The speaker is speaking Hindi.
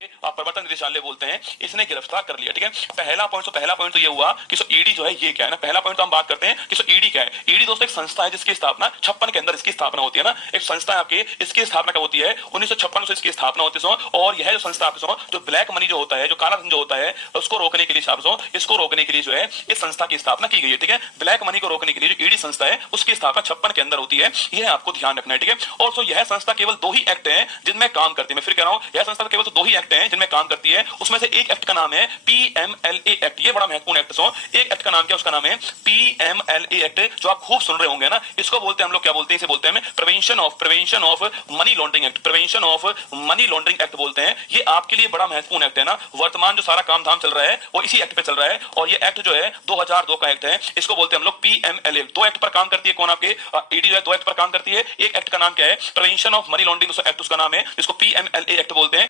प्रवर्तन निदेशालय बोलते हैं, इसने गिरफ्तार कर लिया। ठीक है, पहला पॉइंट तो ये हुआ कि ईडी जो है ये क्या है ना। पहला पॉइंट तो हम बात करते हैं कि ईडी क्या है। ईडी दोस्तों एक संस्था है जिसकी स्थापना 56 के अंदर इसकी स्थापना होती है ना। एक संस्था है आपकी, इसकी स्थापना कब होती है? 1956 से इसकी स्थापना होती है। और यह जो संस्था आपको जो ब्लैक मनी जो होता है, जो काला धन जो होता है, उसको रोकने के लिए इसको रोकने के लिए जो है इस संस्था की स्थापना की गई है। ठीक है, ब्लैक मनी को रोकने के लिए जो ईडी संस्था है उसकी स्थापना 56 के अंदर होती है। यह आपको ध्यान रखना है। ठीक है, और यह संस्था केवल 2 ही एक्ट है जिनमें काम करती है। मैं फिर कह रहा हूं, यह संस्था केवल 2 ही एक्ट है जिनमें काम करती है। उसमें से एक एक्ट का नाम है पीएमएलए एक्ट। ये बड़ा महत्वपूर्ण एक्ट है। एक एक्ट का नाम क्या? उसका नाम है पीएमएलए एक्ट, जो आप खूब सुन रहे होंगे ना। इसको बोलते हैं हम लोग, क्या बोलते हैं? इसे बोलते हैं prevention of money laundering act. Prevention of money laundering act बोलते हैं। ये आपके लिए बड़ा महत्वपूर्ण एक्ट है ना। वर्तमान जो सारा काम धाम चल रहा है वो इसी एक्ट पे चल रहा है। और ये एक्ट जो है 2002 का एक्ट है। इसको बोलते हैं हम लोग पीएमएलए। 2 एक्ट पर काम करती है कौन? आपके ईडी जो है 2 एक्ट पर काम करती है। एक एक्ट का नाम क्या है? Prevention of money laundering act, उसका नाम है, इसको पीएमएलए एक्ट बोलते हैं।